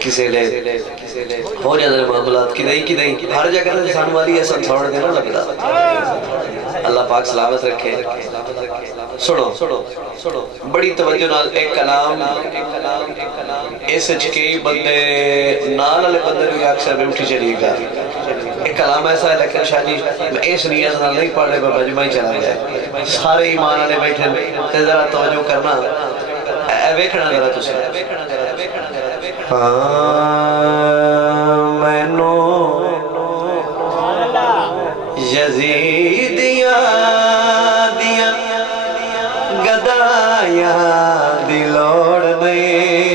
کسی لے ہو جاتے معاملات کی نہیں ہر جگہ تے سان والی ایسا چھوڑ دینا لگتا اللہ پاک سلامت رکھے سنو بڑی توجہ نال ایک کلام اس کئی بندے نال والے بندے بھی اکثر میں اٹھی چلی گا ایک کلام ایسا ہے لیکن شاہ جی میں اس نیت نال نہیں پڑھ رہے میں مجمع ہی چلا گیا سارے ایمان والے بیٹھے تے ذرا توجہ کرنا اے ویکھنا ذرا تسی مینو یزیدیاں دیاں گدایاں دی لوڑ نہیں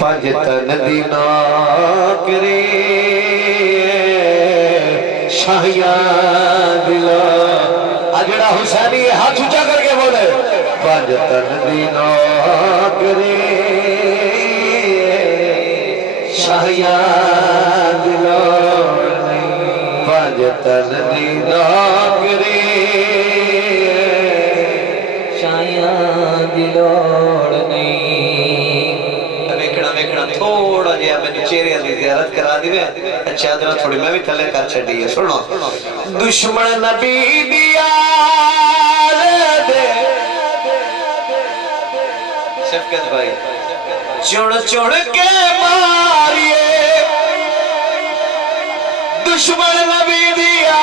پنج تن دی نوکری شاہیاں دی لوڑ اجڑا حسینی ہاتھ اونچا کر کے بولے پنج تن دی نوکری شاہیاں دی لوڑ نہیں پنج تن دی نوکری شاہیاں دی لوڑ نہیں ویکھنا تھوڑا جہا میں چہرے دی زیارت کرا دی میں چادر تھوڑی میں بھی تھلے کر چھڈی ہے سنو دشمن نبی دیا شفقت بھائی چڑ کے ماریے دشمن نبی دیا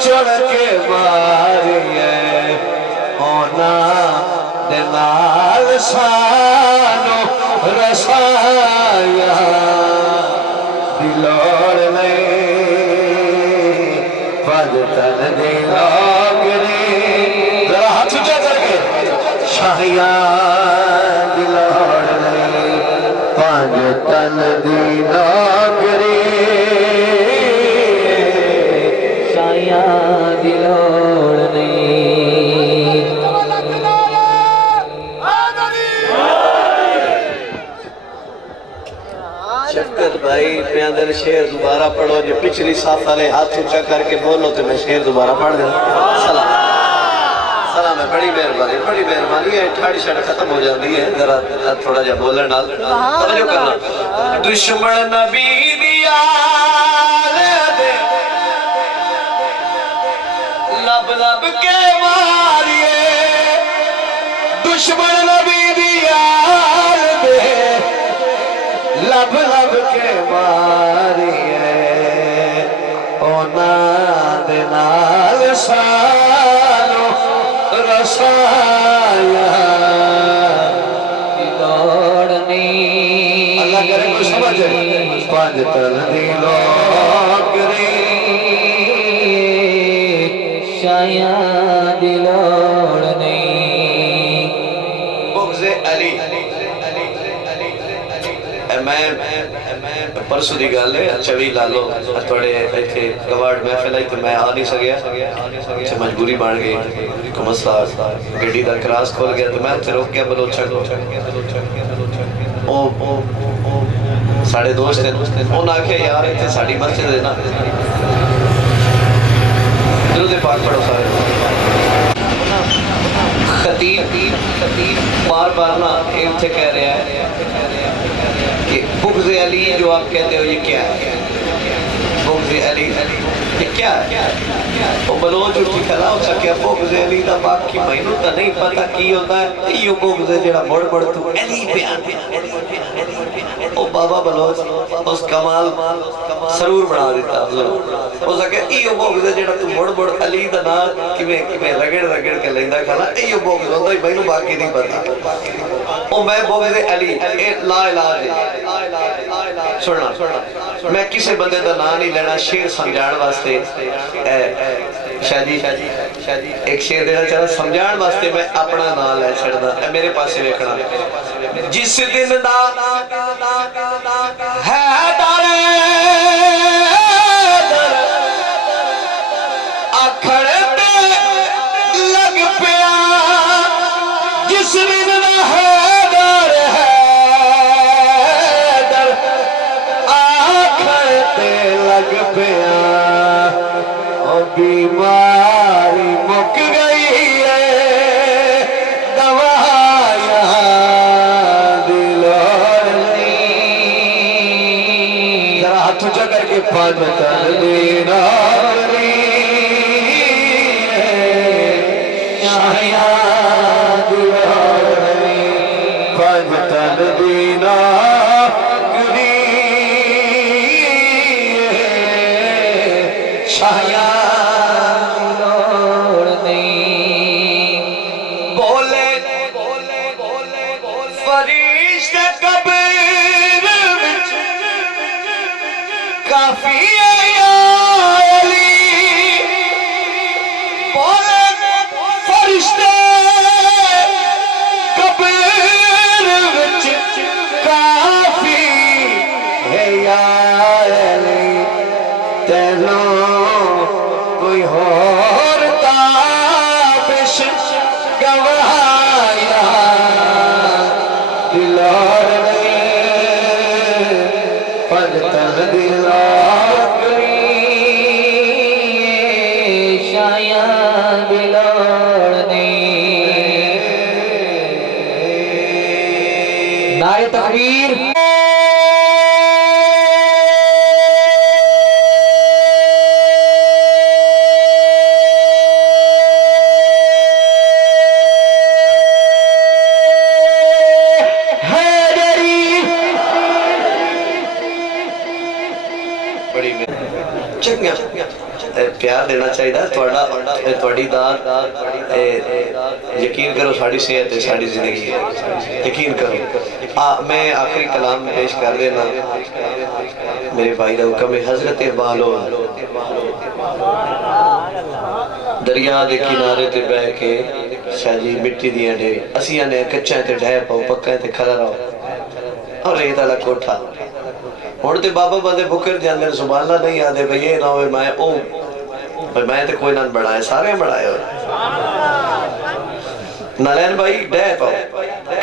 چڑ کے ماریے اونا دلال سانو رسایا دلوڑ نہیں پنج تن دی نوکری ذرا ہاتھ اونچا کر کے شاہیاں دی لوڑ نہیں پنج تن دی نوکری شاہیاں دی لوڑ نہیں شفقت بھائی پیاندر شعر دوبارہ پڑھو جو پچھلی صاف والے ہاتھ اونچا کر کے بولو تو میں شعر دوبارہ پڑھ دینا سلام ہے بڑی مہربانی ہے ٹھاڑی شاڑ ختم ہو جاتی ہے ذرا تھوڑا جا بولنے نال توجہ کرنا دشمن نبی دیا لب کے ماریے دشمن نبی دیا لب کے ماریے اونا دنال سانو رسایا لوڑ نہیں اللہ کرے کوئی سمجھے پنج تن دی نوکری شاہیاں دی لوڑ نہیں بغض علی میں پرسو دی گل ہے چوی لالو تھوڑے ایتھے گواڑ محفل آئی تو میں آ نہیں سکیا سے مجبوری بن گئی کو مسئلہ گڈی دا کراس کھول گیا تو میں اتھے روک گیا بلوچا کو ساڑھے دوست ہیں انہوں نے آکھے یار ایتھے ساڑھی مسجد ہے نا درود پاک پڑھو سارے خطیب بار نا ایتھے کہہ رہا ہے کہ بغض علی جو آپ کہتے ہو یہ کیا ہے بغض علی یہ کیا ہے وہ بلوچ اٹھی کھلا ہو سکیا بغض علی دا باقی مہینوں تا نہیں پتا کی ہوتا ہے یہ بغض جڑا مڑ تو علی بیان او بابا بلوچ اس کمال سرور بنا دیتا ہو سکیا یہ بغض جڑا تو مڑ علی دا نال کیویں رگڑ کے لیندا کھلا یہ بغض ہوندا ہی مینوں باقی نہیں پتا او میں بغض علی لا علاج سننا میں کسی بندے دا نام نہیں لینا شیر سمجھان واسطے شاہ جی ایک شیر دینا چاہتا سمجھان واسطے میں اپنا نام لے چھڑنا اے میرے پاس سے ویکھنا جس دن دا حیدر آکھڑ تے لگ پیا جس دن دا حیدر آکھڑ تے لگ پیا بیماری مک گئی ہے دوا पनतन दीना शाया दुलारी पनतन दीना शाया बोले फरिश्ते कब्र विच काफी है या अली बोले फरिश्ते कब्र विच काफी है या अली तेनों कोई होर ताबिश गवाया दिलार पनतन दिलारी शाया दिलार नारे तकबीर प्यार देना चाहिए थोड़ी दात यकीन करो साड़ी सेहत है साड़ी जिंदगी है यकीन करो मैं आखिरी कलाम पेश कर देना मेरे भाई का हुक्म है हजरत बालो दरिया के किनारे ते बह के शाजी मिट्टी दियां ढेरी असी आने कच्चा ते ढह पाओ पक्का ते खड़ा रहो और रेत वाला कोठा हुण ते बाबा बंदे बुकर जांदे सुभान अल्लाह नहीं आदे भई ये ना होवे मैं तो कोई ना बढ़ाए सारे बढ़ाए हो नारायण भाई डह पाओ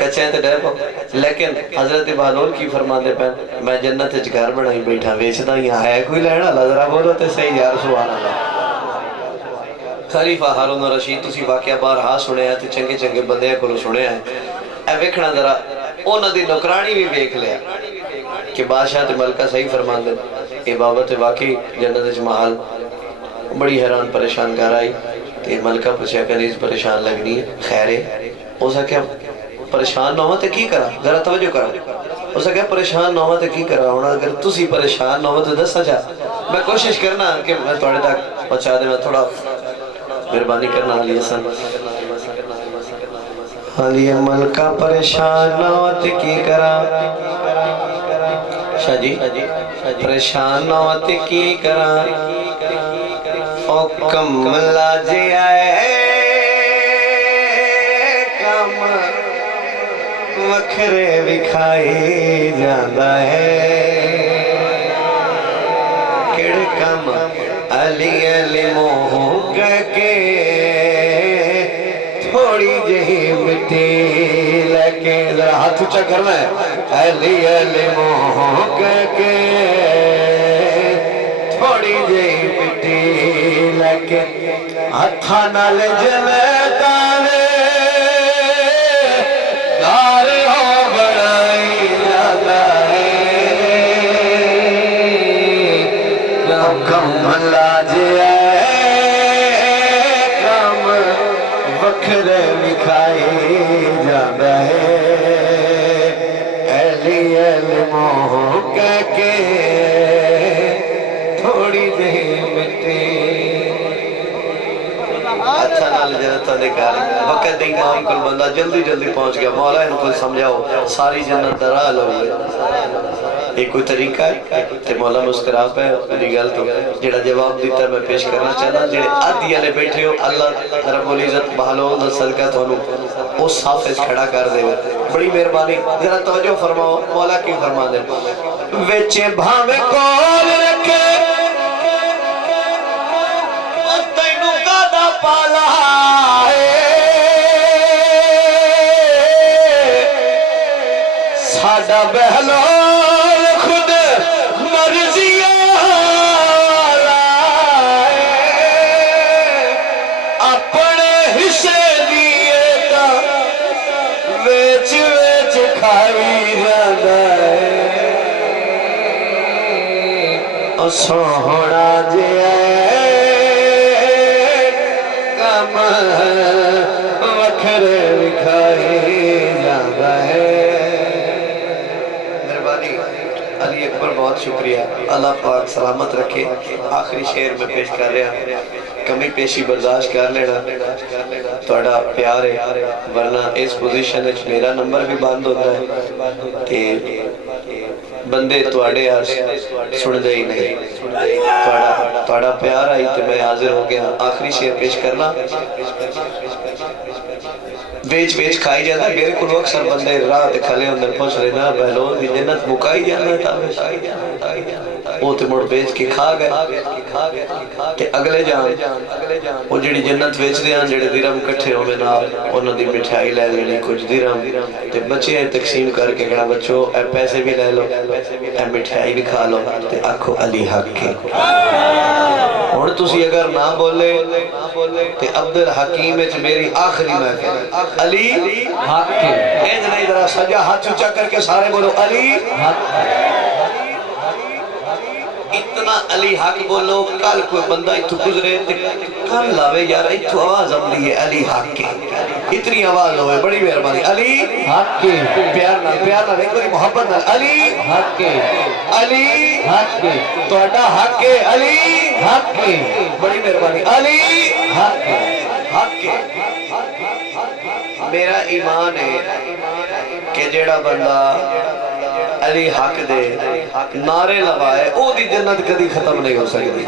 कच्चे ते डह पाओ लेकिन हजरत बहलोल की फरमाते पे मैं जन्नत च घर बनाई बैठा वेचदा ही है कोई लेना वाला जरा बोलो ते सही यार सुभान अल्लाह खलीफा हारून रशीद तुसी वाकया बारहा सुनिया ते चंगे चंगे बंदे कोलों सुनिया है ए वेखना जरा उन्हां दी नौकरानी भी वेख लिया कि बादशाह ते मलका सही फरमांदे ए बाबत वाकई जन्नत च महल बड़ी हैरान परेशान कर आई ते मलका पूछा कनीज परेशान लगनी है खैर है उस क्या परेशान ना हो तो की करा जरा तवज्जो करो उस क्या परेशान ना हो तो की करा हुण अगर तुसी परेशान ना हो तो दसा जा मैं कोशिश करना कि मैं तुहाडे तक पहुंचा दे मैं थोड़ा मेहरबानी करना हाली हसन हाली मलका परेशान ना हो तो की करा शाजी परेशान ना हो तो की करा ओ कमला जे आए कम वखरे विखाई जाता है किड़ कम अली अली मोह के थोड़ी जही मिट्टी लेके जरा हाथ ऊंचा करना है अली अली मोह के थोड़ी जही मिट्टी लेके हथा नाल जलता वे यार हो बनाई जाता है कमला जे कम वखरे विखाई जाता है अली अली मोह के थोड़ी देर मिट्टी अच्छा नाल जन्नत निकाल वक्त दी इमाम कोल बंदा जल्दी जल्दी पहुंच गया मौला इनको समझाओ सारी जन्नत दरा लोगे ये कोई तरीका है ते मौला मुस्कुरा पे मेरी गल तो जेड़ा जवाब दिता मैं पेश करना चाहना जेड़े आदि वाले बैठे हो अल्लाह रब्बुल इज्जत बहलोल दा सदका थानू उस साफ इच खड़ा कर देवे बड़ी मेहरबानी जरा तवज्जो फरमाओ मौला की फरमा दे विच भावे कोल रखे तैनू कादा पाला साडा बहलोल खुद मर्जिया अपने हिस्से दिए ता वेच वेच खाई जाता है सोहना जे कम वखरे विखाए जाता है। मेहरबानी अली अकबर, बहुत शुक्रिया। अल्लाह पाक सलामत रखे। आखिरी शेर में पेश कर रहा, कमी पेशी बर्दाश्त कर लेना, थोड़ा प्यार है, वरना इस पोजीशन में मेरा नंबर भी बंद होता है कि बंदे तुहाडे सुनदे ही नहीं। थोड़ा प्यार आई तो मैं हाजिर हो गया। आखिरी शेर पेश करना, वेच वेच खाई जाता मेरे को अक्सर बंदे राह ते खले अंदर पुछ रहे ना पहलों दी जन्नत मुकाई जाना वो ते मुड़ बेच के खा गए ते अगले जान वो जिहड़ी जन्नत वेचदे हैं जिहड़े दिरहम इकट्ठे होवे नाल उन्हां दी मिठाई ले लेनी कुछ दिरहम ते बच्चे तकसीम करके कहना बच्चों ए पैसे भी ले लो ए मिठाई भी खा लो ते आखो अली हक है। हुण तुसी अगर ना बोले ते अब्दुल हकीम विच मेरी आखिरी महफिल अली हक है। इंज नहीं, जरा सजा हाथ ऊंचा करके सारे बोलो अली हक। इतना अली हक बोलो, कल कोई बंदा इथों गुजरे ते कल लावे यार इथों आवाज आउंदी है अली हक के, इतनी आवाज होवे, बड़ी मेहरबानी अली हक के। प्यार नाल एक बारी मोहब्बत नाल अली हक के, अली हक के, तोड़ा हक है अली हक के, बड़ी मेहरबानी अली हक के, हक के। मेरा ईमान है कि जेड़ा बंदा अली हक दे नारे लवाए ओदी जन्नत कदी खत्म नहीं हो सकती।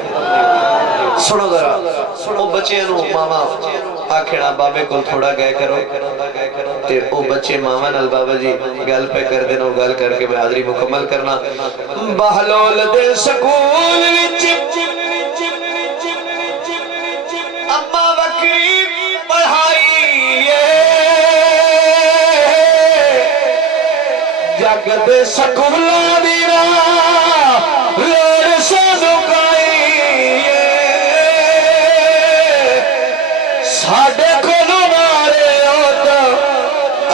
सुनो जरा, सुनो बच्चे मामा आखना बाबे को थोड़ा गए करो ते ओ बच्चे मामा नाल बाबा जी गल पे कर देना, गल करके मैं हाजरी मुकम्मल करना। बहलोल दे स्कूल विच अम्मा बकरी पढ़ाई जग दे स्कूलों दी लोड़ सानू काई साडे कोल मारे ओ तो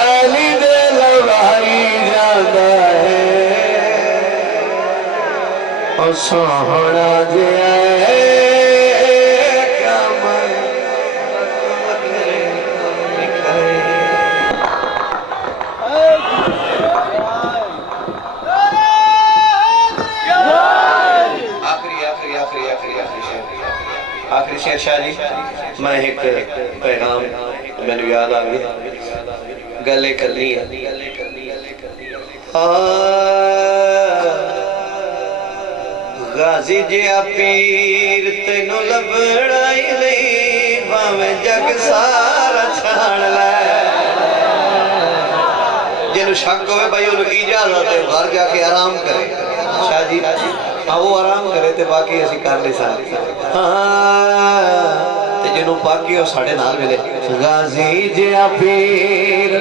अली दे लवाई जांदा है ओ सोहना जे आखिरी शेर शाह जी मैं एक पैगाम मैंने याद आ गया गले करनी है। गाजी जे पीर तेनू लबड़ाई नहीं भावे जग सारा छाण लै। जिन्हों शक होवे भाई उन्होंने इजाजत है घर जाके आराम करे। शाह जी हाँ वो आराम करे ते बाकी असी कर नहीं सकते। हाँ ते जिन्हों बाकी वो साढ़े नाल मिले। गाजी जे पीर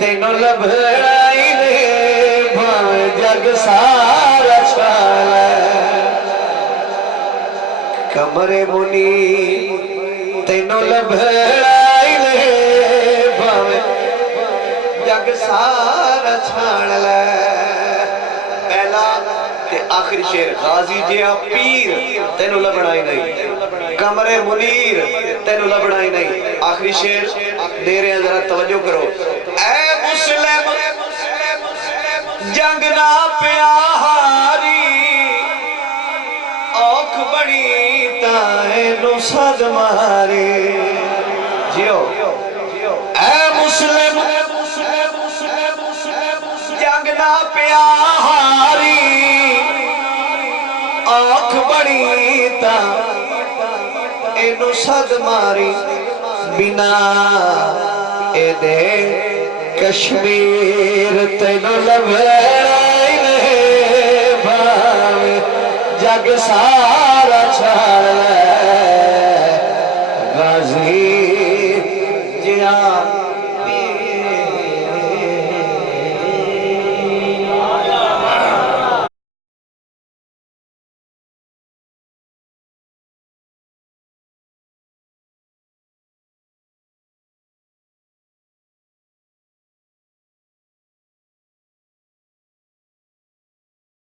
तेनू लबड़ाई नहीं भावे जग सारा छाण कमरे मुनी तेनू लबड़ाई नहीं भावे जग सारा छाण लै। पहला ते आखिरी शेर गाजी जिया पीर तेनू लबड़ाई नहीं कमरे मुनीर तेनू लबड़ाई नहीं। आखिरी शेर दे रहे हैं जरा तवज्जो करो। ऐ मुस्लिम जंग ना पिया हारी औख बड़ी ताएनू सद मारे जियो। ऐ मुस्लिम जंग ना पिया हारी औख बड़ी ताएनू सद मारी बिना ए दे कश्मीर तेनू लबड़ाई नहीं भावे जग सारा छाड़ लै। गाजी